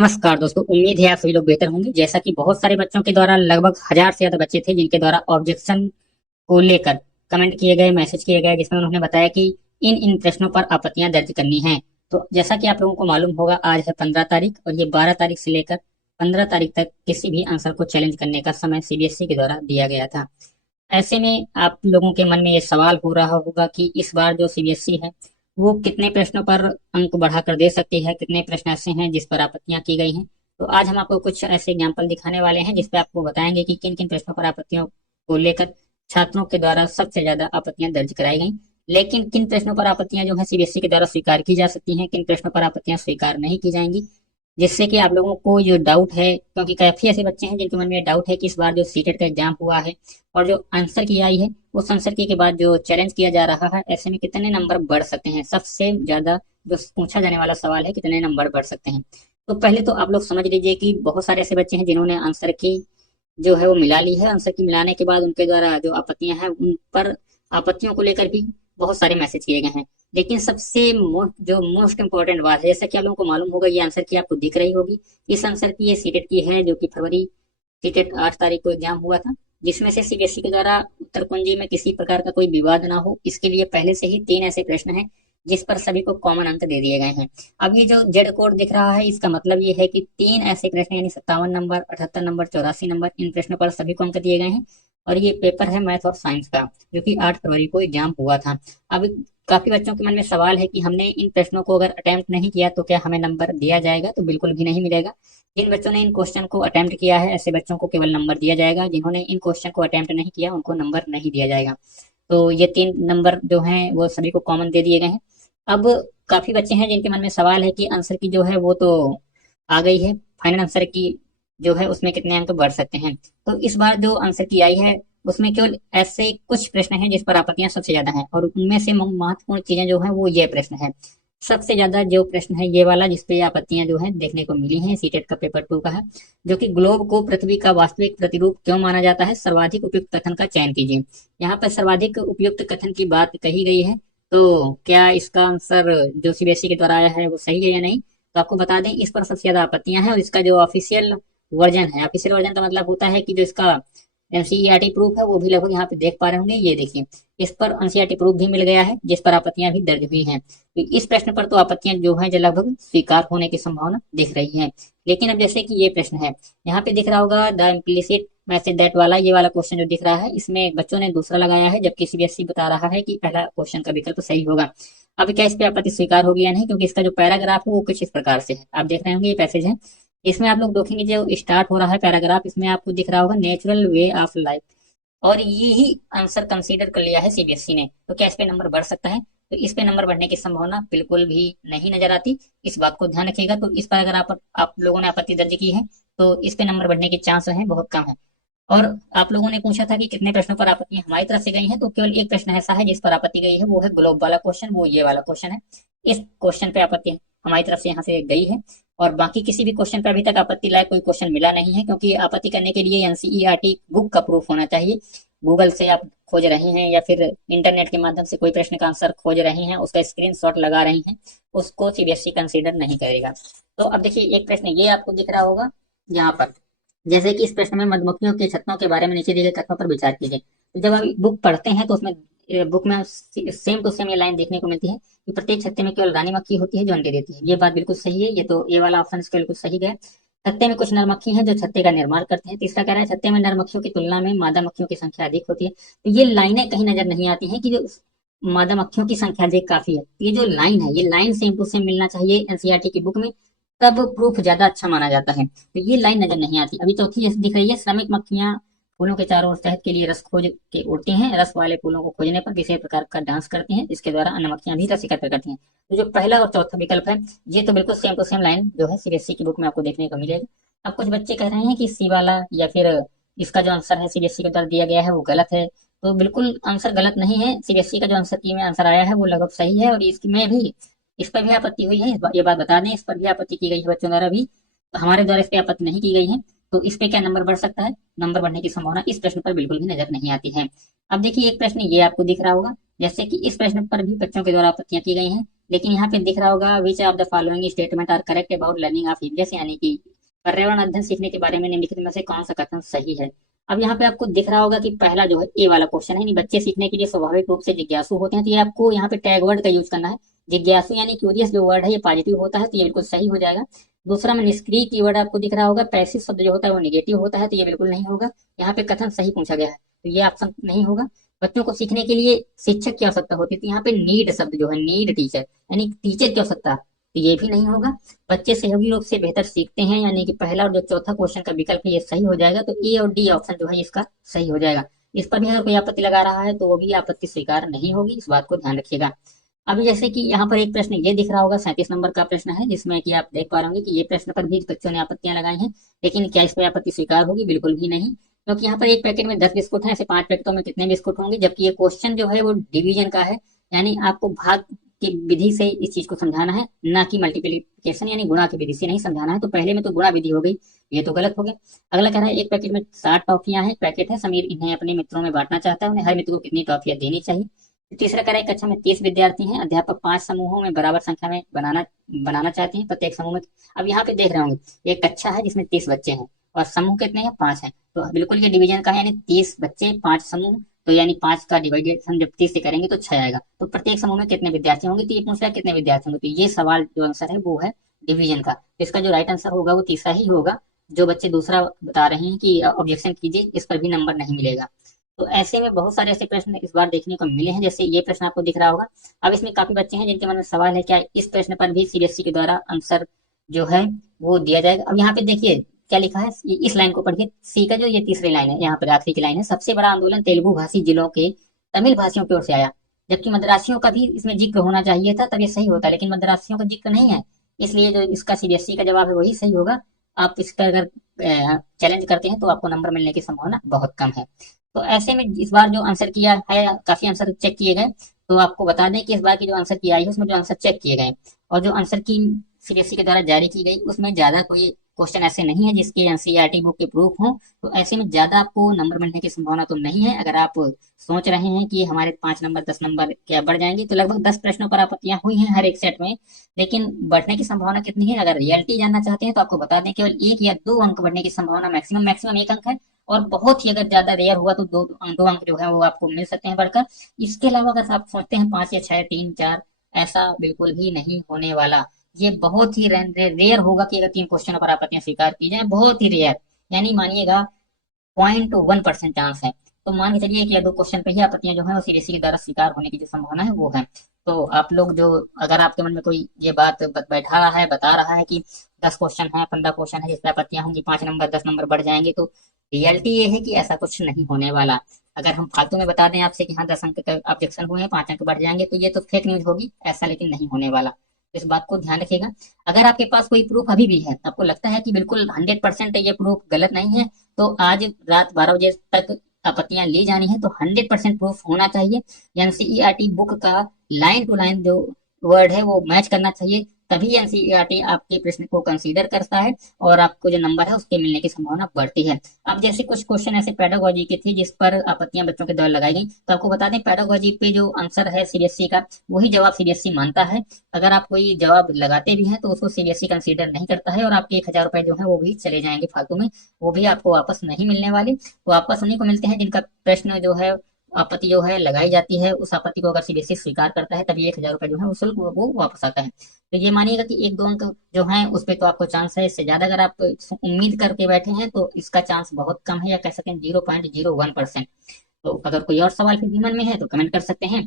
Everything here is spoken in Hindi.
नमस्कार दोस्तों, उम्मीद है आप सभी लोग बेहतर होंगे। जैसा कि बहुत सारे बच्चों के द्वारा लगभग 1000 से ज्यादा बच्चे थे जिनके द्वारा ऑब्जेक्शन को लेकर कमेंट किए गए, मैसेज किए गए, जिसमें उन्होंने बताया कि इन इन प्रश्नों पर आपत्तियां दर्ज करनी हैं। तो जैसा कि आप लोगों को मालूम होगा, आज है 15 तारीख और ये 12 तारीख से लेकर 15 तारीख तक किसी भी आंसर को चैलेंज करने का समय सीबीएसई के द्वारा दिया गया था। ऐसे में आप लोगों के मन में ये सवाल हो रहा होगा कि इस बार जो सीबीएसई है वो कितने प्रश्नों पर अंक बढ़ाकर दे सकती है, कितने प्रश्न ऐसे हैं जिस पर आपत्तियां की गई हैं। तो आज हम आपको कुछ ऐसे एग्जाम्पल दिखाने वाले हैं जिसपे आपको बताएंगे कि किन किन प्रश्नों पर आपत्तियों को लेकर छात्रों के द्वारा सबसे ज्यादा आपत्तियां दर्ज कराई गई। लेकिन किन प्रश्नों पर आपत्तियां जो है सीबीएसई के द्वारा स्वीकार की जा सकती हैं, किन प्रश्नों पर आपत्तियां स्वीकार नहीं की जाएंगी, जिससे कि आप लोगों को जो डाउट है, क्योंकि काफी ऐसे बच्चे हैं जिनके मन में डाउट है कि इस बार जो सीटेट का एग्जाम हुआ है और जो आंसर की आई है उस आंसर की के बाद जो चैलेंज किया जा रहा है, ऐसे में कितने नंबर बढ़ सकते हैं। सबसे ज्यादा जो पूछा जाने वाला सवाल है, कितने नंबर बढ़ सकते हैं। तो पहले तो आप लोग समझ लीजिए कि बहुत सारे ऐसे बच्चे हैं जिन्होंने आंसर की जो है वो मिला ली है। आंसर की मिलाने के बाद उनके द्वारा जो आपत्तियां हैं उन पर आपत्तियों को लेकर भी बहुत सारे मैसेज किए गए हैं। लेकिन सबसे जो मोस्ट इंपॉर्टेंट बात है, जैसा कि आप लोगों को मालूम होगा, ये आंसर की आपको दिख रही होगी। इस आंसर की ये सीटेट की है जो कि फरवरी सीटेट 8 तारीख को एग्जाम हुआ था, जिसमें से सीबीएसई के द्वारा उत्तर कुंजी में किसी प्रकार का कोई विवाद ना हो, इसके लिए पहले से ही 3 ऐसे प्रश्न हैं जिस पर सभी को कॉमन अंक दे दिए गए हैं। अब ये जो जेड कोड दिख रहा है, इसका मतलब ये है कि 3 ऐसे प्रश्न यानी 57 नंबर, 78 नंबर, 84 नंबर, इन प्रश्नों पर सभी को अंक दिए गए हैं। और ये पेपर है मैथ और साइंस का, जो कि 8 फरवरी को एग्जाम हुआ था। अब काफी बच्चों के मन में सवाल है कि हमने इन प्रश्नों को अगर अटेम्प्ट नहीं किया तो क्या हमें नंबर दिया जाएगा? तो बिल्कुल भी नहीं मिलेगा। जिन बच्चों ने इन क्वेश्चन को अटेम्प्ट किया है, ऐसे बच्चों को केवल नंबर दिया जाएगा। जिन्होंने इन क्वेश्चन को अटेम्प्ट नहीं किया उनको नंबर नहीं दिया जाएगा। तो ये 3 नंबर जो हैं वो सभी को कॉमन दे दिए गए हैं। अब काफी बच्चे हैं जिनके मन में सवाल है कि आंसर की जो है वो तो आ गई है, फाइनल आंसर की जो है उसमें कितने अंक बढ़ सकते हैं। तो इस बार जो आंसर की आई है उसमें केवल ऐसे कुछ प्रश्न हैं जिस पर आपत्तियां सबसे ज्यादा हैं, और उनमें से महत्वपूर्ण चीजें जो है वो ये प्रश्न है। सबसे ज्यादा जो प्रश्न है ये वाला, जिसपे आपत्तियां जो है देखने को मिली हैं, सीटेट का पेपर 2 का है, जो कि ग्लोब को पृथ्वी का वास्तविक प्रतिरूप क्यों माना जाता है, सर्वाधिक उपयुक्त कथन का चयन कीजिए। यहाँ पर सर्वाधिक उपयुक्त कथन की बात कही गई है। तो क्या इसका आंसर जो सीबीएसई के द्वारा आया है वो सही है या नहीं? तो आपको बता दें, इस पर सबसे ज्यादा आपत्तियां हैं। और इसका जो ऑफिशियल वर्जन है, ऑफिशियल वर्जन का मतलब होता है कि जो इसका एनसीईआरटी प्रूफ है वो भी लगभग यहाँ पे देख पा रहे होंगे, ये देखिए। इस पर एनसीईआरटी प्रूफ भी मिल गया है जिस पर आपत्तियां भी दर्ज हुई हैं। तो इस प्रश्न पर तो आपत्तियां जो है जो लगभग स्वीकार होने की संभावना दिख रही है। लेकिन अब जैसे कि ये प्रश्न है, यहाँ पे दिख रहा होगा द इम्प्लिसिट मैसेज दैट वाला, ये वाला क्वेश्चन जो दिख रहा है, इसमें बच्चों ने दूसरा लगाया है, जबकि सीबीएसई बता रहा है कि पहला क्वेश्चन का विकल्प सही होगा। अब क्या इस पे आपत्ति स्वीकार होगी या नहीं? क्योंकि इसका जो पैराग्राफ है वो कुछ इस प्रकार से है, आप देख रहे होंगे, ये पैसेज है। इसमें आप लोग देखेंगे जो स्टार्ट हो रहा है पैराग्राफ, इसमें आपको दिख रहा होगा नेचुरल वे ऑफ लाइफ, और यही आंसर कंसीडर कर लिया है सीबीएसई ने। तो क्या इस पे नंबर बढ़ सकता है? तो इस पे नंबर बढ़ने की संभावना बिल्कुल भी नहीं नजर आती। इस बात को ध्यान रखिएगा। तो इस पर अगर आप लोगों ने आपत्ति दर्ज की है तो इस पे नंबर बढ़ने के चांस हैं बहुत कम है। और आप लोगों ने पूछा था कि कितने प्रश्नों पर आपत्ति हमारी तरफ से गई है, तो केवल एक प्रश्न ऐसा है जिस पर आपत्ति गई है, वो है ग्लोब वाला क्वेश्चन, वो ये वाला क्वेश्चन है। इस क्वेश्चन पे आपत्ति हमारी तरफ से यहाँ से गई है। और बाकी किसी भी क्वेश्चन पे अभी तक आपत्ति लायक कोई क्वेश्चन मिला नहीं है, क्योंकि आपत्ति करने के लिए एनसीईआरटी बुक का प्रूफ होना चाहिए। गूगल से आप खोज रहे हैं या फिर इंटरनेट के माध्यम से कोई प्रश्न का आंसर खोज रहे हैं, उसका स्क्रीनशॉट लगा रहे हैं, उसको सीबीएसई कंसीडर नहीं करेगा। तो अब देखिए, एक प्रश्न ये आपको दिख रहा होगा यहाँ पर, जैसे कि इस प्रश्न में मधुमक्खियों के छत्तों के बारे में नीचे दिए गए तथ्यों पर विचार कीजिए। तो जब आप बुक पढ़ते हैं तो उसमें बुक में सेम टू सेम ये लाइन देखने को मिलती है कि प्रत्येक छत्ते में केवल रानी मक्खी होती है जो अंडे देती है। ये बात बिल्कुल सही है, ये तो ये वाला ऑप्शन इसका बिल्कुल सही गया। छत्ते में कुछ नर मक्खी हैं जो छत्ते का निर्माण करते हैं। तीसरा कह रहा है छत्ते में नर मक्खियों की तुलना में मादा मक्खियों की संख्या अधिक होती है। तो ये लाइनें कहीं नजर नहीं आती हैं कि जो मादा मक्खियों की संख्या अधिक काफी है। ये जो लाइन है, ये लाइन सेम टू सेम मिलना चाहिए एनसीईआरटी की बुक में, तब प्रूफ ज्यादा अच्छा माना जाता है। तो ये लाइन नजर नहीं आती। अभी चौथी जैसे दिख रही है, श्रमिक मक्खियां फूलों के चारों ओर शहद के लिए रस खोज के उड़ती हैं। रस वाले फूलों को खोजने पर किसी प्रकार का डांस करती हैं, इसके द्वारा अन्य मक्खियां भी रस एकत्र करती हैं। तो जो पहला और चौथा विकल्प है, ये तो बिल्कुल सेम टू सेम लाइन जो है सीबीएसई की बुक में आपको देखने को मिलेगी। अब कुछ बच्चे कह रहे हैं कि सी वाला या फिर इसका जो आंसर है सीबीएसई के द्वारा दिया गया है वो गलत है। तो बिल्कुल आंसर गलत नहीं है। सीबीएसई का जो आंसर की में आंसर आया है वो लगभग सही है, और इसमें भी इस पर भी आपत्ति हुई है, ये बात बता दें, इस पर भी आपत्ति की गई है बच्चों द्वारा भी। तो हमारे द्वारा इस पे आपत्ति नहीं की गई है। तो इस पे क्या नंबर बढ़ सकता है? नंबर बढ़ने की संभावना इस प्रश्न पर बिल्कुल भी नजर नहीं आती है। अब देखिए, एक प्रश्न ये आपको दिख रहा होगा, जैसे कि इस प्रश्न पर भी बच्चों के द्वारा आपत्तियां की गई हैं। लेकिन यहाँ पे दिख रहा होगा which of the following statement are correct about learning of English, यानी कि पर्यावरण अध्ययन सीखने के बारे में निम्नलिखित में से कौन सा कथन सही है। अब यहाँ पे आपको दिख रहा होगा कि पहला जो है ए वाला क्वेश्चन है, यानी बच्चे सीखने के लिए स्वाभाविक रूप से जिज्ञासु होते हैं, तो ये आपको यहाँ पे टैग वर्ड का यूज करना है। जिज्ञासु यानी क्यूरियस जो वर्ड है ये पॉजिटिव होता है, तो ये बिल्कुल सही हो जाएगा। दूसरा में निष्क्रिय कीवर्ड आपको दिख रहा होगा, पैसिव शब्द जो होता है वो निगेटिव होता है, तो ये बिल्कुल नहीं होगा। यहाँ पे कथन सही पूछा गया है, तो ये ऑप्शन नहीं होगा। बच्चों को सीखने के लिए शिक्षक की आवश्यकता होती है, तो यहाँ पे नीड शब्द जो है, नीड टीचर यानी टीचर की आवश्यकता, तो ये भी नहीं होगा। बच्चे सहयोगी रूप से बेहतर सीखते हैं, यानी कि पहला और जो चौथा क्वेश्चन का विकल्प है ये सही हो जाएगा, तो ए और डी ऑप्शन जो है इसका सही हो जाएगा। इस पर भी अगर कोई आपत्ति लगा रहा है तो वो भी आपत्ति स्वीकार नहीं होगी, इस बात को ध्यान रखिएगा। अभी जैसे कि यहाँ पर एक प्रश्न ये दिख रहा होगा, 37 नंबर का प्रश्न है, जिसमें कि आप देख पा रहे होंगे कि ये प्रश्न पर भी बच्चों ने आपत्तियां लगाई हैं, लेकिन क्या इस पर आपत्ति स्वीकार होगी? बिल्कुल भी नहीं, क्योंकि यहाँ पर एक पैकेट में 10 बिस्कुट हैं, ऐसे 5 पैकेटों में कितने बिस्कुट होंगे, जबकि ये क्वेश्चन जो है वो डिवीजन का है, यानी आपको भाग की विधि से इस चीज को समझाना है, ना कि मल्टीप्लिकेशन यानी गुणा की विधि से नहीं समझाना है। तो पहले में तो गुणा विधि हो गई, ये तो गलत हो गया। अगला कह रहा है एक पैकेट में 60 टॉफियां हैं, पैकेट है, समीर इन्हें अपने मित्रों में बांटना चाहता है, उन्हें हर मित्र को कितनी टॉफियां देनी चाहिए। तीसरा कह रहा है कक्षा में 30 विद्यार्थी हैं, अध्यापक 5 समूहों में बराबर संख्या में बनाना बनाना चाहते हैं, प्रत्येक समूह में। अब यहाँ पे देख रहे होंगे एक कक्षा है जिसमें 30 बच्चे हैं और समूह कितने हैं? 5 हैं, तो बिल्कुल ये डिवीजन का है, यानी 30 बच्चे 5 समूह, तो यानी 5 का डिवाइडेड हम जब 30 से करेंगे तो 6 आएगा। तो प्रत्येक समूह में कितने विद्यार्थी होंगे, तो ये पूछ रहा है कितने विद्यार्थी होंगे, तो ये सवाल जो आंसर है वो है डिवीजन का। इसका जो राइट आंसर होगा वो तीसरा ही होगा। जो बच्चे दूसरा बता रहे हैं कि ऑब्जेक्शन कीजिए, इस पर भी नंबर नहीं मिलेगा। तो ऐसे में बहुत सारे ऐसे प्रश्न इस बार देखने को मिले हैं, जैसे ये प्रश्न आपको दिख रहा होगा। अब इसमें काफी बच्चे हैं जिनके मन में सवाल है क्या इस प्रश्न पर भी सीबीएसई के द्वारा आंसर जो है वो दिया जाएगा। अब यहाँ पे देखिए क्या लिखा है, इस लाइन को पढ़िए, सी का जो ये तीसरी लाइन है, यहाँ पर आखिरी की लाइन है, सबसे बड़ा आंदोलन तेलुगु भाषी जिलों के तमिल भाषियों की ओर से आया, जबकि मद्रासियों का भी इसमें जिक्र होना चाहिए था, तब ये सही होता, लेकिन मद्रासियों का जिक्र नहीं है, इसलिए जो इसका सीबीएसई का जवाब है वही सही होगा। आप इसका अगर चैलेंज करते हैं तो आपको नंबर मिलने की संभावना बहुत कम है। तो ऐसे में इस बार जो आंसर किया है, काफी आंसर चेक किए गए, तो आपको बता दें कि इस बार की जो आंसर की आई है उसमें जो आंसर चेक किए गए और जो आंसर की सीबीएसई के द्वारा जारी की गई उसमें ज्यादा कोई क्वेश्चन ऐसे नहीं है जिसके एनसीईआरटी बुक के प्रूफ हो, तो ऐसे में ज्यादा आपको नंबर मिलने की संभावना तो नहीं है। अगर आप सोच रहे हैं कि हमारे 5 नंबर 10 नंबर क्या बढ़ जाएंगे, तो लगभग 10 प्रश्नों पर आपत्तियां हुई हैं हर एक सेट में, लेकिन बढ़ने की संभावना कितनी है अगर रियलिटी जानना चाहते हैं तो आपको बता दें केवल 1 या 2 अंक बढ़ने की संभावना, मैक्सिमम मैक्सिमम 1 अंक है, और बहुत ही अगर ज्यादा रेयर हुआ तो 2 अंक जो है वो आपको मिल सकते हैं बढ़कर। इसके अलावा अगर आप सोचते हैं 5 या 6 3 4, ऐसा बिल्कुल भी नहीं होने वाला। ये बहुत ही रेयर होगा कि अगर 3 क्वेश्चनों पर आपत्तियां स्वीकार की जाए, बहुत ही रेयर, यानी मानिएगा 0.1% चांस है। तो मान के चलिए कि या 2 क्वेश्चन पे ही आपत्तियां जो है वो सीबीएसई के द्वारा स्वीकार होने की जो संभावना है वो है। तो आप लोग जो, अगर आपके मन में कोई ये बात बैठा रहा है, बता रहा है कि 10 क्वेश्चन है 15 क्वेश्चन है जिस पर आपत्तियां होंगी, 5 नंबर 10 नंबर बढ़ जाएंगे, तो रियलिटी ये है कि ऐसा कुछ नहीं होने वाला। अगर हम फालतू में बता दें आपसे कि हाँ 10 अंक का ऑब्जेक्शन हुए हैं 5 अंक बढ़ जाएंगे, तो ये तो फेक न्यूज होगी, ऐसा लेकिन नहीं होने वाला। तो इस बात को ध्यान रखिएगा। अगर आपके पास कोई प्रूफ अभी भी है, आपको लगता है कि बिल्कुल 100% ये प्रूफ गलत नहीं है, तो आज रात 12 बजे तक आपत्तियां ली जानी है, तो 100% प्रूफ होना चाहिए। एनसीईआरटी बुक का लाइन टू लाइन जो वर्ड है वो मैच करना चाहिए, तभी एनसीईआरटी आपके प्रश्न को कंसीडर करता है और आपको जो नंबर है उसके मिलने की संभावना बढ़ती है। अब जैसे कुछ क्वेश्चन ऐसे पेडागोजी के थे जिस पर आपत्तियां बच्चों के द्वारा लगाई गई, तो आपको बता दें पेडागोजी पे जो आंसर है सीबीएसई का वही जवाब सीबीएसई मानता है। अगर आप कोई जवाब लगाते भी हैं तो उसको सीबीएसई कंसीडर नहीं करता है, और आपके 1,000 रुपए जो है वो भी चले जाएंगे फालतू में, वो भी आपको वापस नहीं मिलने वाले। तो वापस उन्हीं को मिलते हैं जिनका प्रश्न जो है, आपत्ति जो है लगाई जाती है, उस आपत्ति को अगर सीबीएसई स्वीकार करता है तभी 1,000 रुपए जो है वो शुल्क वो वापस आता है। तो ये मानिएगा कि 1 2 अंक जो है उस पर तो आपको चांस है, इससे ज्यादा अगर आप उम्मीद करके बैठे हैं तो इसका चांस बहुत कम है, या कह सकते हैं 0.01%। तो अगर कोई और सवाल फिर भी मन में है तो कमेंट कर सकते हैं।